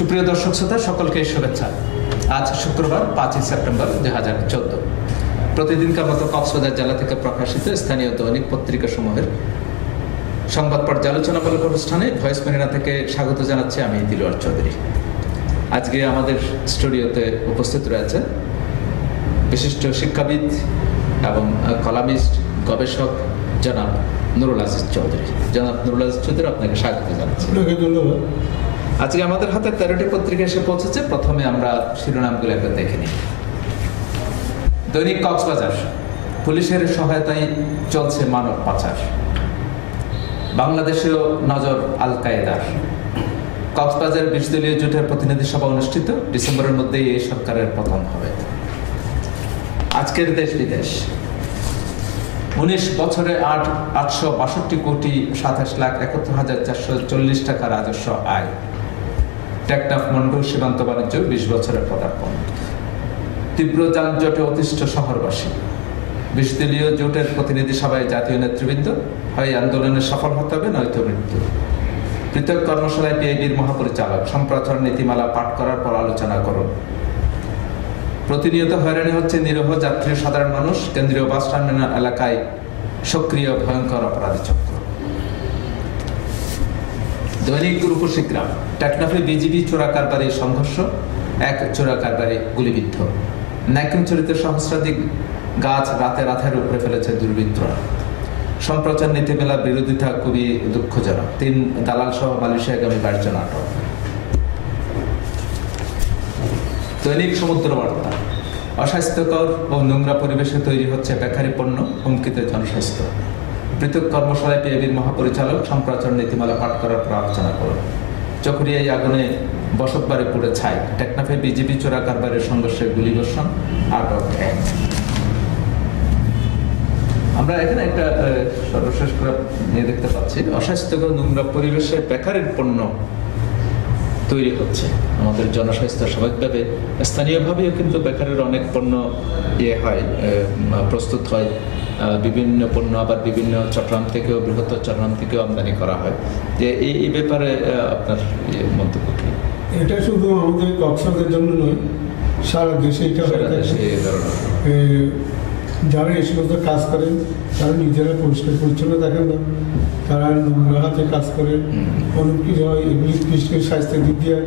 সুপ্রিয় দর্শক শ্রোতা, সকলকে শুভেচ্ছা। আজ শুক্রবার 5 সেপ্টেম্বর 2014। প্রতিদিনকার মতো কক্সবাজার জেলা থেকে প্রকাশিত স্থানীয় দৈনিক পত্রিকা সমূহের সংবাদ পর্যালোচনামূলক অনুষ্ঠানে ভয়েস মেরিনা থেকে স্বাগত জানাচ্ছি আমি দিলওয়ার চৌধুরী। আজকে আমাদের স্টুডিওতে উপস্থিত রয়েছে বিশিষ্ট শিক্ষাবিদ এবং কলামিস্ট, গবেষক জনাব নুরুল আজিজ চৌধুরী। জনাব নুরুল আজিজ চৌধুরী, আপনাকে স্বাগত জানাচ্ছি। ধন্যবাদ। আজকে আমাদের হাতে 13টি পত্রিকা এসে পৌঁছেছে। প্রথমে আমরা শিরোনামগুলো একবার দেখে নিই। দৈনিক কক্সবাজার, পুলিশের সহায়তায় চলছে মানব পাচার। বাংলাদেশেও নজর আল কায়েদার। কক্সবাজার 20 দলীয় জোটের প্রতিনিধি সভা অনুষ্ঠিত, ডিসেম্বরের মধ্যেই এই সরকারের পতন হবে। আজকের দেশ বিদেশ, 19 বছরে 862 কোটি 27,71,440 টাকা রাজস্ব আয়। টেকনাফ মন্ডু সীমান্ত বাণিজ্য 20 বছরের পদার্পণ। তীব্র যানজটে অতিষ্ঠ শহরবাসী। 20 দলীয় জোটের প্রতিনিধি সভায় জাতীয় নেতৃবৃন্দ, হয় আন্দোলনে সফল হতে হবে নয়তো মৃত্যু। পৃথক কর্মশালায় পিআইবির মহাপরিচালক, সম্প্রচার নীতিমালা পাঠ করার পর আলোচনা করুন। প্রতিনিয়ত হয়রানি হচ্ছে নিরীহ যাত্রী সাধারণ মানুষ। কেন্দ্রীয় বাস টার্মিনাল এলাকায় সক্রিয় ভয়ঙ্কর অপরাধী চক্র। দৈনিক রূপসী গ্রাম, টেকনাফে বিজিবি চোরা কারবারি সংঘর্ষ, এক চোরা কারবারি গুলিবিদ্ধ। নাইকুমচরিতে সহস্রাধিক গাছ রাতের উপরে ফেলেছে দুর্বৃত্তরা। সম্প্রচার নীতিমালার বিরোধিতা খুবই দুঃখজনক। 3 দালাল সহ মালয়েশিয়াগামী 22 জন আটক। দৈনিক সমুদ্র বার্তা, অস্বাস্থ্যকর ও নোংরা পরিবেশে তৈরি হচ্ছে বেকারি পণ্য, হুমকিতে জনস্বাস্থ্য। পৃথক কর্মশালায় পিআইবির মহাপরিচালক, সম্প্রচার নীতিমালা পাঠ করার পর আলোচনা করুন। চকরিয়ায় আগুনে বসতবাড়ি পুড়ে ছাই। টেকনাফে বিজিবি চোরা কারবারের সংঘর্ষে গুলিবর্ষণ, আটক 1। আমরা এখানে একটা সর্বশেষ করে নিয়ে দেখতে পাচ্ছি, অস্বাস্থ্যকর নোংরা পরিবেশে বেকারির পণ্য তৈরি হচ্ছে। আমাদের জনস্বাস্থ্য স্বাভাবিকভাবে, স্থানীয়ভাবেও কিন্তু বেকারের অনেক পণ্য হয়, প্রস্তুত হয়। বিভিন্ন পণ্য আবার বিভিন্ন চট্টগ্রাম থেকেও, বৃহত্তর চট্টগ্রাম থেকেও আমদানি করা হয়। যে এই ব্যাপারে আপনার মন্তব্য কি? এটা শুধু আমাদের কক্সবাজারের জন্য নয়, সারা দেশে এটা যারা এই সমস্ত কাজ করেন তারা নিজেরা পরিষ্কার পরিচ্ছন্ন দেখেন না, তারা নোংরা হাতে কাজ করেন, অনেক কিছু হয়। এগুলি বিশেষ করে স্বাস্থ্যের দিক দিয়ে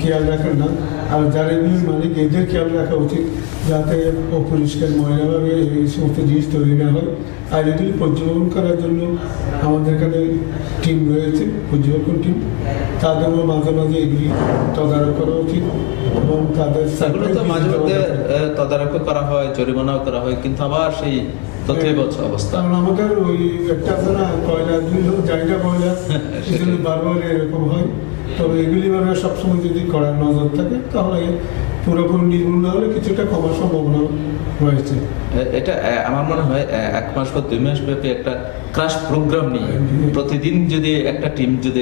খেয়াল রাখেন না। আর যারা এগুলি মালিক, এদের খেয়াল রাখা উচিত যাতে অপরিষ্কার ময়লাভাবে এই সমস্ত জিনিস তৈরি না হয়। আর এগুলি পর্যবেক্ষণ করার জন্য আমাদের এখানে টিম রয়েছে, পর্যবেক্ষণ টিম। তাদেরও মাঝে মাঝে এগুলি তদারক করা উচিত এবং তাদের মাঝে মধ্যে তদারক করা হয়, জরিমানাও করা হয়, কিন্তু আবার সেই অবস্থা। কারণ আমাদের ওই একটা আছে না, কয়লা জায়গা কয়লা, সেজন্য বারবার এরকম হয়। তবে এগুলি মানে সবসময় যদি করার নজর থাকে তাহলে পুরোপুরি নির্মূল না হলে কিছুটা কমার সম্ভাবনা রয়েছে। এটা আমার মনে হয় 1 মাস বা 2 মাস ব্যাপী একটা ক্রাশ প্রোগ্রাম নিয়ে প্রতিদিন যদি একটা টিম যদি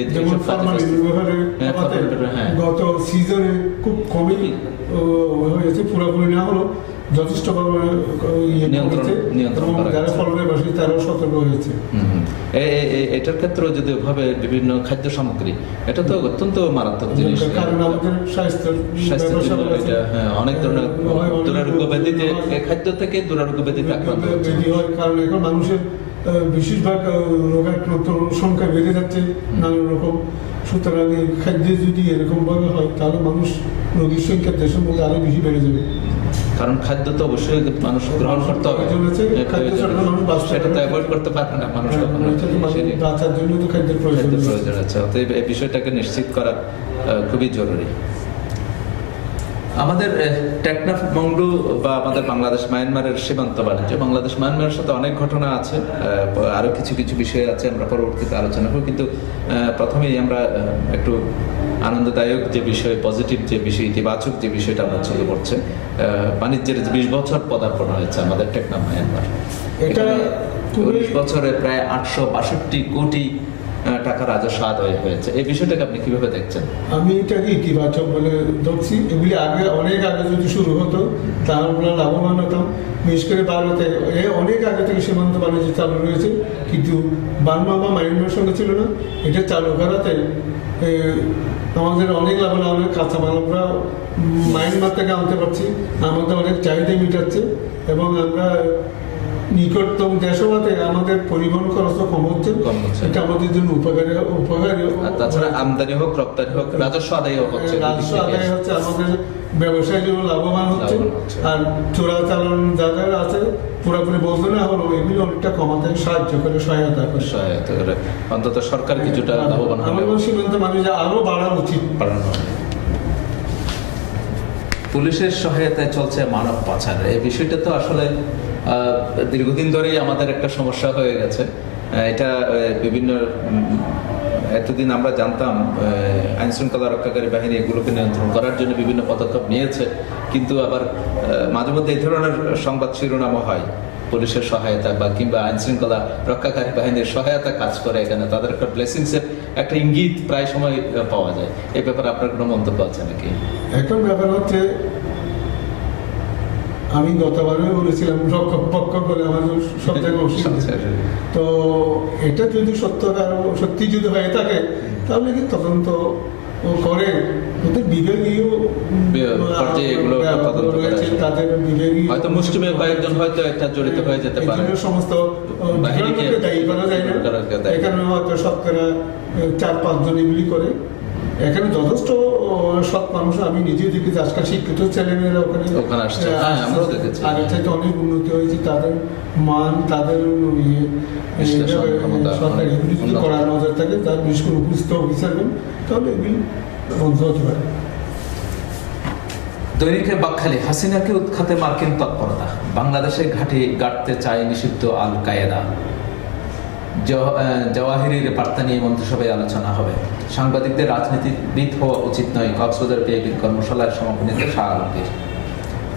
গত সিজনে খুব কমই হয়েছে, পুরোপুরি না হলো যথেষ্ট যারা ফলনের বাসী তারাও সতর্ক হয়েছে। এটার ক্ষেত্রে যদি ওভাবে বিভিন্ন খাদ্য সামগ্রী, এটা তো অত্যন্ত মারাত্মক জিনিস। কারণ আমাদের স্বাস্থ্য অনেক ধরনের দুরারোগ্য ব্যাধিতে, খাদ্য থেকে দুরারোগ্য ব্যাধিতে আক্রান্ত হয়। কারণ এখন মানুষের বেশিরভাগ রোগাক্রান্ত সংখ্যা বেড়ে যাচ্ছে নানান রকম। সুতরাং এই খাদ্যে যদি এরকমভাবে হয় তাহলে মানুষ রোগীর সংখ্যা দেশের মধ্যে আরো বেশি বেড়ে যাবে। কারণ খাদ্য তো অবশ্যই মানুষ গ্রহণ করতে হবে, সেটা তো অ্যাভয়েড করতে পারবে না মানুষ। বাঁচার জন্য তো খাদ্যের প্রয়োজন আছে, অতএব এই বিষয়টাকে নিশ্চিত করা খুবই জরুরি। আমাদের টেকনাফ মংডু বা আমাদের বাংলাদেশ মায়ানমারের সীমান্ত বাণিজ্য, বাংলাদেশ মায়ানমারের সাথে অনেক ঘটনা আছে, আরো কিছু কিছু বিষয় আছে, আমরা পরবর্তীতে আলোচনা করব। কিন্তু প্রথমেই আমরা একটু আনন্দদায়ক যে বিষয়, পজিটিভ যে বিষয়, ইতিবাচক যে বিষয়টা আমরা চলে পড়ছে, বাণিজ্যের 20 বছর পদার্পণ হয়েছে আমাদের টেকনাফ মায়ানমার। এটা 19 বছরে প্রায় 862 কোটি টাকা রাজস্ব আদায় হয়েছে, এই বিষয়টাকে আপনি কিভাবে দেখছেন? আমি এটাকে ইতিবাচক বলে ধরছি। এগুলি আগে অনেক আগে যদি শুরু হতো তাহলে আমরা লাভবান হতাম। বিশেষ করে ভারতে অনেক আগে থেকে সীমান্ত বাণিজ্য চালু রয়েছে, কিন্তু বার্মা বা মায়ানমারের সঙ্গে ছিল না। এটা চালু করাতে আমাদের অনেক লাভবান, অনেক কাঁচামাল আমরা মায়ানমার থেকে আনতে পারছি, আমাদের অনেক চাহিদা মিটাচ্ছে এবং আমরা নিকটতম দেশবাতে আমাদের পরিবহন খরচও কম হচ্ছে। এটা আমাদের জন্য উপকারী। তাছাড়া আমদানি হোক রপ্তানি হোক রাজস্ব আদায় হচ্ছে, রাজস্ব আদায় হচ্ছে, আমাদের ব্যবসায়ী জন্য লাভবান হচ্ছে। আর চোরাচালান যাদের আছে পুরোপুরি বলতে না হলো এগুলো অনেকটা কমাতে সাহায্য করে, সহায়তা করে। অন্তত সরকার কিছুটা লাভবান হবে। আমাদের সীমান্ত মানুষ আরো বাড়ানো উচিত। পুলিশের সহায়তায় চলছে মানব পাচার, এই বিষয়টা তো আসলে দীর্ঘদিন ধরেই আমাদের একটা সমস্যা হয়ে গেছে। এটা বিভিন্ন এতদিন আমরা জানতাম আইন শৃঙ্খলা রক্ষাকারী বাহিনী এগুলোকে নিয়ন্ত্রণ করার জন্য বিভিন্ন পদক্ষেপ নিয়েছে, কিন্তু আবার মাঝে মধ্যে এই ধরনের সংবাদ শিরোনামও হয় পুলিশের সহায়তা বা কিংবা আইন শৃঙ্খলা রক্ষাকারী বাহিনীর সহায়তা কাজ করে এখানে, তাদের একটা ব্লেসিংসের একটা ইঙ্গিত প্রায় সময় পাওয়া যায়। এই ব্যাপারে আপনার কোনো মন্তব্য আছে নাকি? এখন ব্যাপার হচ্ছে, আমি গতবারও বলেছিলাম রক্ষক পক্ষ বলে আমাদের সব জায়গায় অসুবিধা। তো এটা যদি সত্যি যদি হয়ে থাকে তাহলে কি তদন্ত করে ওদের বিভাগীয় রয়েছে, তাদের বিভাগীয় হয়তো মুসলিমের কয়েকজন হয়তো একটা জড়িত হয়ে যেতে পারে, সমস্ত দায়ী করা যায় না। এখানে হয়তো শতকরা 4-5 জন এগুলি করে। এখানে যথেষ্ট সৎ মানুষ আমি নিজেও দেখেছি, আজকাল শিক্ষিত ছেলেমেয়েরা ওখানে আসছে, আগের চাইতে অনেক উন্নতি হয়েছে। তাদের মান, তাদের সরকার এগুলি যদি করার নজর থাকে, তার বিশেষ করে উপস্থিত অফিসারগণ, তাহলে এগুলি বন্ধ হতে পারে। দৈনিকে বাকখালী, হাসিনাকে উৎখাতে মার্কিন তৎপরতা, বাংলাদেশে ঘাঁটি গাড়তে চায় নিষিদ্ধ আল কায়েদা। জওয়াহিরির বার্তা নিয়ে মন্ত্রিসভায় আলোচনা হবে। সাংবাদিকদের রাজনীতিবিদ হওয়া উচিত নয়, কক্সবাজার পিআইবির কর্মশালার সমাপনীতে শাহ আলমগীর।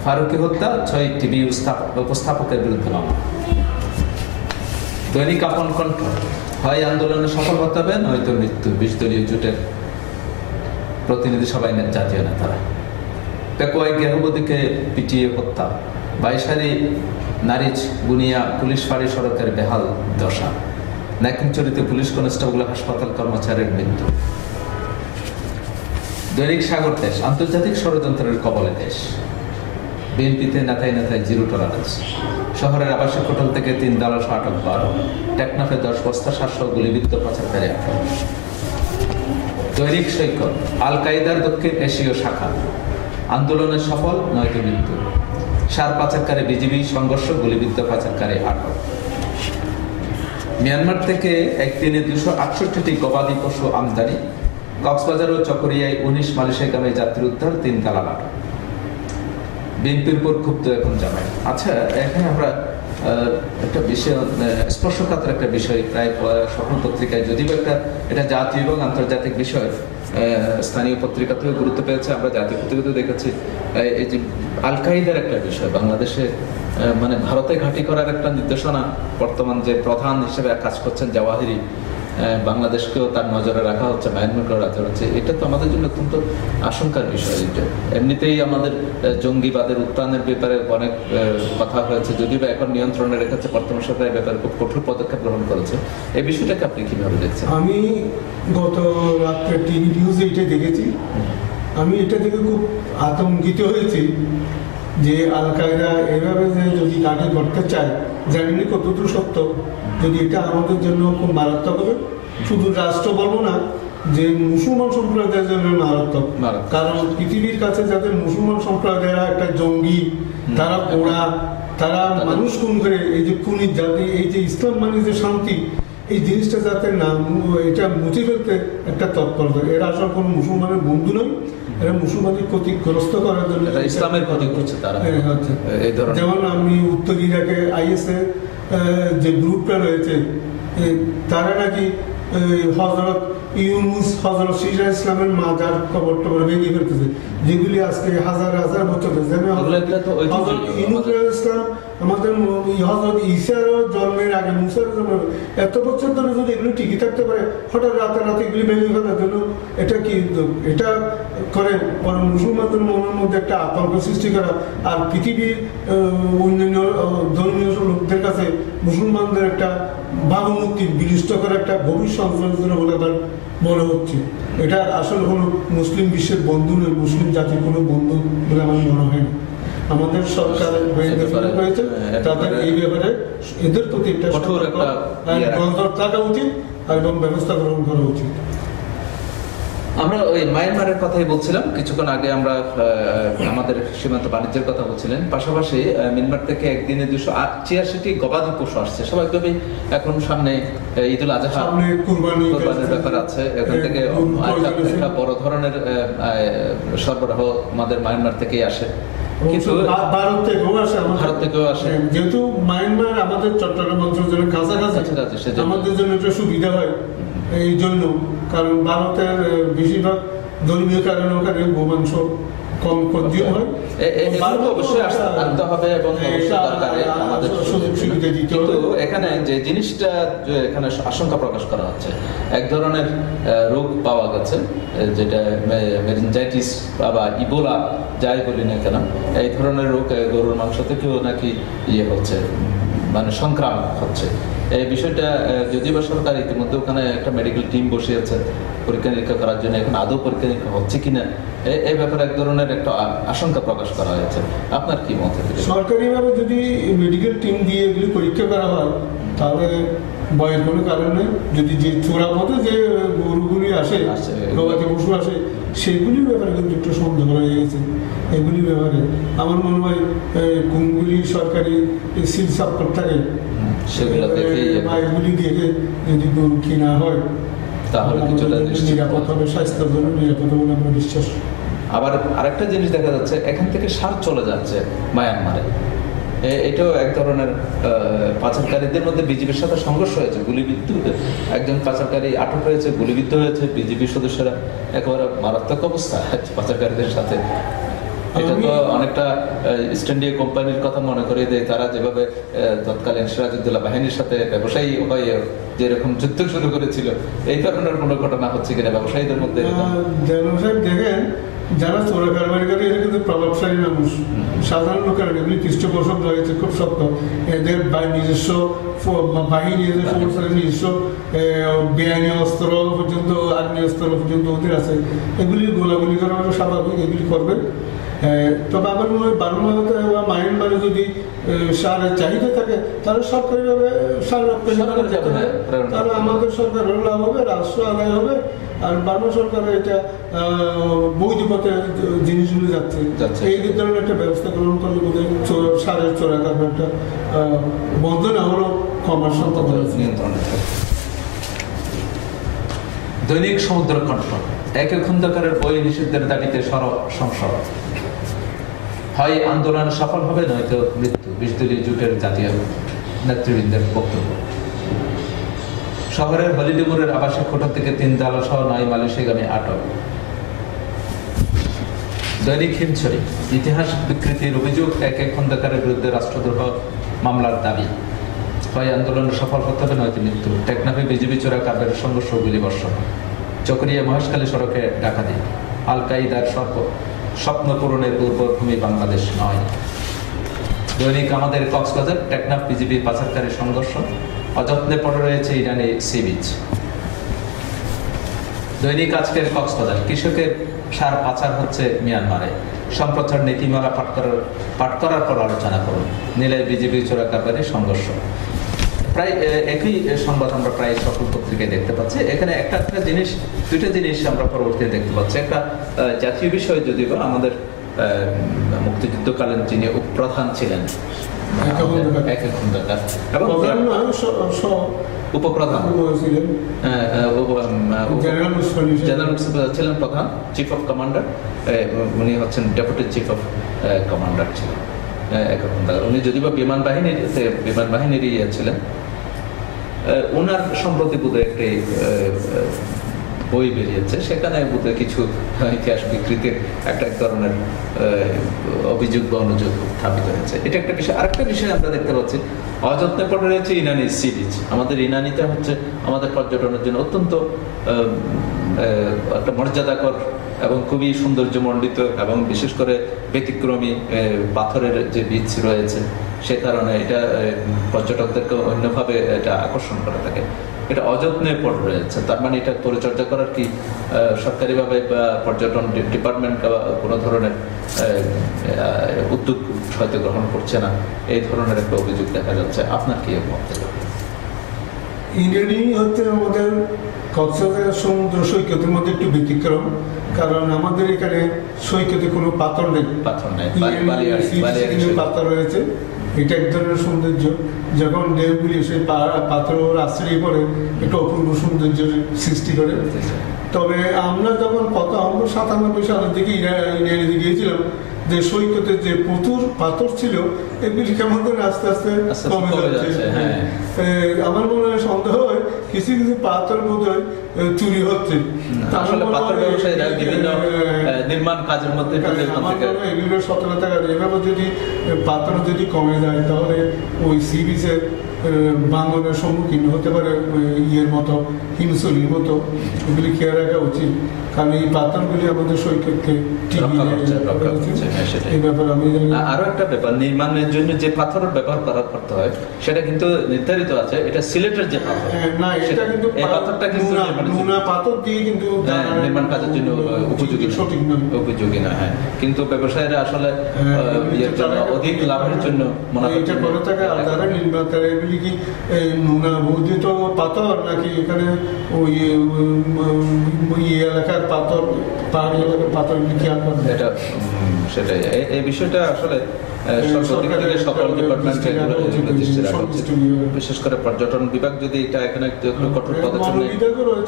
ফারুকী হত্যা, 6 টিভি উপস্থাপকের বিরুদ্ধে মামলা। দৈনিক আপন কণ্ঠ, হয় আন্দোলনে সফল হতে হবে নয়তো মৃত্যু, 20 দলীয় জোটের প্রতিনিধি সভায় জাতীয় নেতারা। পেকুয়ায় গৃহবধূকে পিটিয়ে হত্যা, 22 নারীজ বুনিয়া পুলিশ ফাঁড়ি সড়কের বেহাল দশা। নাকিমচুরিতে পুলিশ কনস্টেবল হাসপাতাল কর্মচারীর মৃত্যু। দৈনিক সাগর দেশ, আন্তর্জাতিক ষড়যন্ত্রের কবলে দেশ। বিএনপিতে নেতায় নেতায় জিরো টলারেন্স। শহরের আবাসিক হোটেল থেকে 3 দালাল আটক 12। টেকনাফে 10 বস্তা 700 গুলিবিদ্ধ পাচারকারী আটক। দৈনিক সৈকত, আল কায়েদার দক্ষিণ এশীয় শাখা, আন্দোলনের সফল নয়তো মৃত্যু। সার পাচারকারী বিজিবি সংঘর্ষ, গুলিবিদ্ধ পাচারকারী আটক। মিয়ানমার থেকে একদিনে 268টি গবাদি পশু আমদানি। কক্সবাজার ও চকরিয়ায় 19 মালয়েশিয়াগামী যাত্রী উদ্ধার, 3 দালাল আটক। বিএনপির উপর ক্ষুব্ধ এখন জামায়াত। আচ্ছা, এখানে আমরা একটা বিষয়, স্পর্শকাতর একটা বিষয়, প্রায় সকল পত্রিকায়, যদিও এটা জাতীয় এবং আন্তর্জাতিক বিষয়, স্থানীয় পত্রিকাতেও গুরুত্ব পেয়েছে, আমরা জাতীয় পত্রিকাতেও দেখেছি। এই যে আল কায়েদার একটা বিষয় বাংলাদেশে, মানে ভারতে ঘাঁটি করার একটা নির্দেশনা বর্তমান যে প্রধান হিসেবে কাজ করছেন জওয়াহিরি, বাংলাদেশকেও তার নজরে রাখা হচ্ছে, মায়ানমারকেও রাখা হচ্ছে। এটা তো আমাদের জন্য অত্যন্ত আশঙ্কার বিষয়। এটা এমনিতেই আমাদের জঙ্গিবাদের উত্থানের ব্যাপারে অনেক কথা হয়েছে, যদিও এখন নিয়ন্ত্রণে রেখেছে বর্তমান সরকার, ব্যাপারে খুব কঠোর পদক্ষেপ গ্রহণ করেছে। এই বিষয়টাকে আপনি কিভাবে দেখছেন? আমি গত রাত্রে টিভি নিউজে এটা দেখেছি। আমি এটা দেখে খুব আতঙ্কিত হয়েছি যে আল কায়েদা এভাবে যে যদি ঘাঁটি করতে চায়, জানি না কতটুকু সত্য। যদি এটা আমাদের জন্য খুব মারাত্মক হবে, শুধু রাষ্ট্র বলবো না, যে মুসলমান সম্প্রদায়ের জন্য মারাত্মক। কারণ পৃথিবীর কাছে যাদের মুসলমান সম্প্রদায়েরা একটা জঙ্গি, তারা পোড়া, তারা মানুষ খুন করে, এই যে খুনি জাতি, এই যে ইসলাম মানে যে শান্তি, এই জিনিসটা যাতে না, এটা মুছে ফেলতে একটা তৎপরতা। এরা আসলে কোনো মুসলমানের বন্ধু নয়, এরা মুসলমানের ক্ষতিগ্রস্ত করার জন্য ইসলামের ক্ষতি করছে তারা। যেমন আমি উত্তর ইরাকে যে গ্রুপটা রয়েছে, তারা নাকি হযরত ইউনুস হযরত সিরাজ ইসলামের মাজার কবর টবর ভেঙে ফেলতেছে, যেগুলি আজকে হাজার হাজার বছর হযরত ইউনুস ইসলাম আমাদের হযরত ঈসার জন্মের আগে মুসার জন্মের এত বছর ধরে যদি এগুলো টিকে থাকতে পারে, হঠাৎ রাতারাতি এগুলি ভেঙে ফেলার জন্য এটা কি এটা করে মুসলমানদের মনের মধ্যে একটা আতঙ্ক সৃষ্টি করা, আর পৃথিবীর অন্যান্য ধর্মীয় লোকদের কাছে মুসলমানদের একটা ভাবমূর্তি বিনষ্ট করা একটা গভীর ষড়যন্ত্র বলে আমার মনে হচ্ছে। এটা আসলে কোনো মুসলিম বিশ্বের বন্ধু নয়, মুসলিম জাতির কোনো বন্ধু বলে আমার মনে হয় না। আমাদের সরকার হয়েছে তাদের এই ব্যাপারে এদের প্রতি একটা নজর থাকা উচিত এবং ব্যবস্থা গ্রহণ করা উচিত। আমরা ওই মায়ানমারের কথাই বলছিলাম কিছুক্ষণ আগে, আমরা আমাদের সীমান্ত বাণিজ্যের কথা বলছিলেন, পাশাপাশি মিয়ানমার থেকে একদিনে 286টি গবাদি পশু আসছে স্বাভাবিকভাবেই। এখন সামনে ঈদুল আজহা, কুরবানির ব্যাপার আছে, এখান থেকে একটা বড় ধরনের সরবরাহ আমাদের মায়ানমার থেকেই আসে, কিন্তু ভারত থেকেও আসে। যেহেতু মায়ানমার আমাদের চট্টগ্রাম অঞ্চলের কাছাকাছি, আমাদের জন্য একটা সুবিধা হয় এই জন্য, কারণ ভারতের বেশিরভাগ ধর্মীয় কারণে ওখানে গোমাংস কম কনজিউম হয়। কিন্তু এখানে যে জিনিসটা এখানে আশঙ্কা প্রকাশ করা হচ্ছে, এক ধরনের রোগ পাওয়া গেছে যেটা মেনিনজাইটিস বা ইবোলা যাই বলি না কেন, এই ধরনের রোগ গরুর মাংস থেকেও নাকি হচ্ছে, মানে সংক্রামক হচ্ছে। এই বিষয়টা যদিও বা সরকার ইতিমধ্যে ওখানে একটা মেডিকেল টিম বসিয়েছে পরীক্ষা নিরীক্ষা করার জন্য, এখন আদৌ পরীক্ষা নিরীক্ষা হচ্ছে কিনা এই ব্যাপারে এক ধরনের একটা আশঙ্কা প্রকাশ করা হয়েছে। আপনার কি মত? সরকারিভাবে যদি মেডিকেল টিম দিয়ে এগুলি পরীক্ষা করা হয় তাহলে ভয়ের কোনো কারণ নেই। যদি যে চোরা পথে যে গরুগুলি আসে, গবাদি পশু আসে, সেগুলির ব্যাপারে কিন্তু একটু সন্দেহ হয়ে গেছে। এগুলির ব্যাপারে আমার মনে হয় কোনগুলি সরকারি সিল সাপোর্ট থাকে এগুলি দিয়ে যদি গরু কিনা হয় তাহলে কিছুটা নিরাপদ হবে, স্বাস্থ্যের জন্য নিরাপদ হবে আমরা বিশ্বাস। আবার আরেকটা জিনিস দেখা যাচ্ছে, এখান থেকে সার চলে যাচ্ছে মায়ানমারে, এটাও এক ধরনের পাচারকারীদের মধ্যে বিজেপির সাথে সংঘর্ষ হয়েছে, গুলিবিদ্ধ, একজন পাচারকারী আটক হয়েছে, গুলিবিদ্ধ হয়েছে, বিজেপি সদস্যরা একেবারে মারাত্মক অবস্থা পাচারকারীদের সাথে। এটা তো অনেকটা ইস্ট ইন্ডিয়া কোম্পানির কথা মনে করিয়ে দেয়, তারা যেভাবে তৎকালীন সিরাজউদ্দৌলা বাহিনীর সাথে ব্যবসায়ী হয়ে যেরকম যুদ্ধ শুরু করেছিল, এই ধরনের কোনো ঘটনা হচ্ছে কিনা ব্যবসায়ীদের মধ্যে? দেখেন, যারা চোরা কারবারি করে এরা কিন্তু প্রভাবশালী মানুষ, সাধারণ লোকেরা এগুলি পৃষ্ঠপোষক রয়েছে খুব শক্ত, এদের নিজস্ব বাহিনী, নিজস্ব বেআইনি অস্ত্র পর্যন্ত, আগ্নেয় অস্ত্র পর্যন্ত ওদের আছে, এগুলি গোলাগুলি করা স্বাভাবিক, এগুলি করবেন। তবে আমার মনে হয় বাংলাদেশে বা মায়ানমারে যদি সারের চাহিদা থাকে তাহলে সরকারিভাবে সার রপ্তানি যেতে হবে, তাহলে আমাদের সরকারের লাভ হবে, রাষ্ট্র আদায় হবে, আর বাংলা সরকারের এটা বৈধ পথে জিনিসগুলো যাচ্ছে, এই ধরনের একটা ব্যবস্থা গ্রহণ করলে বোধহয় সারের চোরা কারবারটা বন্ধ না হলেও কমার সম্ভাবনা নিয়ন্ত্রণে থাকে। দৈনিক সমুদ্র কণ্ঠ, একে খন্দকারের বই নিষিদ্ধের দাবিতে সরব সংসদ, হয় আন্দোলন সফল হবে নয়তো মৃত্যু, 20 দলীয় জোটের জাতীয় নেতৃবৃন্দের বক্তব্য। শহরের হলিডে মোড়ের আবাসিক হোটেল থেকে 3 দালা সহ 9 মালয়েশিয়াগামী আটক। দৈনিক হিমছড়ি, ইতিহাস বিকৃতির অভিযোগ, এক খন্দকারের বিরুদ্ধে রাষ্ট্রদ্রোহ মামলার দাবি, হয় আন্দোলন সফল হতে হবে নয়তো মৃত্যু। টেকনাফে বিজেপি চোরা কারবারের সংঘর্ষ, গুলিবর্ষণ। চকরিয়া মহেশখালী সড়কে ডাকাতি, আল কায়দার স্বপ্ন পূরণের দুর্বলভূমি বাংলাদেশ নয়। দৈনিক আমাদের কক্সবাজার, টেকনাফ বিজেপি পাচারকারী সংঘর্ষ, অযত্নে পড়ে রয়েছে ইরানি সি বিচ। দৈনিক আজকের কক্সবাজার, কৃষকের সার পাচার হচ্ছে মিয়ানমারে, সম্প্রচার নীতিমালা পাঠ করার পর আলোচনা করুন। নীলের বিজেপি চোরা কারবারি সংঘর্ষ। প্রায় একই সংবাদ আমরা প্রায় সকল পত্রিকায় দেখতে পাচ্ছি। এখানে দুইটা জিনিস আমরা পরবর্তীতে দেখতে পাচ্ছি। একটা জাতীয় বিষয়, যদিও আমাদের মুক্তিযুদ্ধকালীন যিনি উপপ্রধান ছিলেন এবং উপপ্রধান ছিলেন প্রধান, চিফ অফ কমান্ডার, উনি হচ্ছেন ডেপুটি চিফ অফ কমান্ডার ছিলেন। উনি যদিও বিমান বাহিনীর ছিলেন। ওনার সম্প্রতি বোধহয় একটি বই বেরিয়েছে, সেখানে বোধহয় কিছু ইতিহাস বিকৃতির এক ধরনের অভিযোগ বা অনুযোগ স্থাপিত হয়েছে। এটা একটা বিষয়। আরেকটা বিষয় আমরা দেখতে পাচ্ছি, অযত্নে পড়ে রয়েছে ইনানি সি বিচ। আমাদের ইনানিতে হচ্ছে আমাদের পর্যটনের জন্য অত্যন্ত একটা মর্যাদাকর এবং খুবই সৌন্দর্যমণ্ডিত এবং বিশেষ করে ব্যতিক্রমী পাথরের যে বীচ রয়েছে, সে কারণে এটা পর্যটকদেরকে অন্যভাবে এটা আকর্ষণ করে থাকে। এটা অযত্নে পড়ে রয়েছে, তার মানে এটা পরিচর্যা করার কি সরকারিভাবে বা পর্যটন ডিপার্টমেন্ট কোনো ধরনের উদ্যোগ হয়তো গ্রহণ করছে না, এই ধরনের একটা অভিযোগ দেখা যাচ্ছে। আপনার কি মন্তব্য? ইনানি হচ্ছে আমাদের কক্সবাজার সমুদ্র সৈকতের মধ্যে একটু ব্যতিক্রম, কারণ আমাদের এখানে সৈকতে কোনো পাথর নেই, পাথর রয়েছে। এটা এক ধরনের সৌন্দর্য, যখন ঢেউগুলি সেই পাথর আশ্রয় করে একটা অপূর্ব সৌন্দর্য সৃষ্টি করে। তবে আমরা যখন 97 সালের দিকে ইনানিতে গিয়েছিলাম, যে সৈকতের যে প্রচুর পাথর ছিল এগুলি কেমন করে আস্তে আস্তে কমে যাচ্ছে। আমার মনে হয় সন্দেহ হয় কিছু কিছু পাথর বোধ হয় চুরি হচ্ছে। নির্মাণ কাজের মধ্যে এগুলো সতর্কতা, এভাবে যদি পাথর যদি কমে যায় তাহলে ওই সি বিচের ভাঙনের সম্মুখীন হতে পারে ইয়ের মতো, হিমশলির মতো। এগুলি খেয়াল রাখা উচিত, কারণ এই পাথরগুলি আমাদের সৈকতকে এই ব্যাপারে আমি আরো একটা ব্যাপার, নির্মাণের জন্য যে পাথরের ব্যবহার করতে হয় সেটা কিন্তু নির্ধারিত আছে। এটা সিলেটের যে পাথর, না এটা কিন্তু এই পাথরটা কিন্তু নোনা পাথর দিয়ে কিন্তু নির্মাণ কাজের জন্য উপযোগী, সঠিক নয়, উপযোগী না। হ্যাঁ, কিন্তু ব্যবসায়ীরা আসলে এর জন্য অধিক লাভের জন্য এটা করে থাকে। আর যারা নির্মাতারা এগুলি কি নোনা বর্ধিত পাথর নাকি এখানে ওই এলাকার পাথর, পাহাড়ি এলাকার পাথর খেয়াল করবে, এটা সেটাই। এই বিষয়টা আসলে সকল ডিপার্টমেন্টের দৃষ্টি রাখা উচিত। বিশেষ করে পর্যটন বিভাগ যদি এটা এখানে কঠোর পদক্ষেপ নেয়,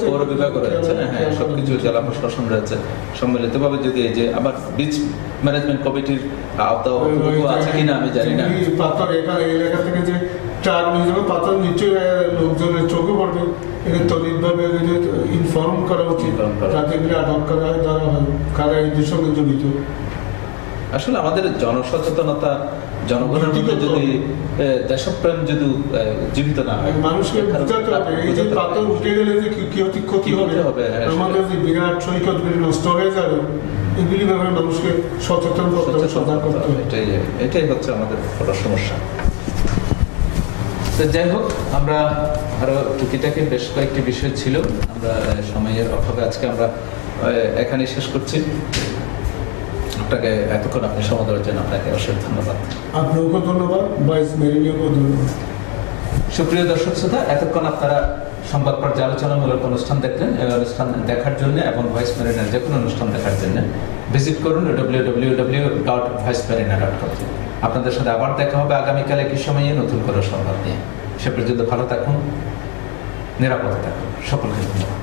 পৌর বিভাগও রয়েছে, হ্যাঁ সবকিছু জেলা প্রশাসন রয়েছে, সম্মিলিতভাবে যদি এই যে আবার বিচ ম্যানেজমেন্ট কমিটির আওতা আছে কিনা আমি জানি না। পাথর এখানে এলাকা থেকে যে ট্রাক নিয়ে যাবে পাথর নিশ্চয়ই লোকজনের চোখে পড়বে, এটা তড়িৎভাবে ইনফর্ম করা উচিত, যাতে এগুলো আটক করা হয়, ধরা হয় কারা এদের সঙ্গে জড়িত। আসলে আমাদের জনসচেতনতা, জনগণের মধ্যে যদি দেশপ্রেম যদি জীবিত না হয়, মানুষকে বুঝাতে হবে এই যে পাথর উঠে গেলে যে ক্ষতি হবে, আমাদের যে বিরাট সৈকতগুলি নষ্ট হয়ে যাবে, এগুলি ব্যাপারে মানুষকে সচেতন করতে হবে, সজাগ করতে হবে। এটাই হচ্ছে আমাদের বড় সমস্যা। তো যাই হোক, আমরা আরো টুকিটাকি বেশ কয়েকটি বিষয় ছিল, আমরা সময়ের অভাবে আজকে আমরা এখানে শেষ করছি। আপনাকে এতক্ষণ আপনি সময় দেওয়ার জন্য আপনাকে অসংখ্য ধন্যবাদ। আপনাকেও ধন্যবাদ, ভাইস মেরিনিয়াকেও ধন্যবাদ। সুপ্রিয় দর্শক শ্রোতা, এতক্ষণ আপনারা সংবাদ পর্যালোচনামূলক অনুষ্ঠান দেখলেন। এই অনুষ্ঠান দেখার জন্য এবং ভয়েস মেরিনার যে কোনো অনুষ্ঠান দেখার জন্য ভিজিট করুন www.voicemarina.com। আপনাদের সাথে আবার দেখা হবে আগামীকাল একই সময়ে নতুন করে সংবাদ নিয়ে। সে পর্যন্ত ভালো থাকুন, নিরাপদে থাকুন। সকলকে ধন্যবাদ।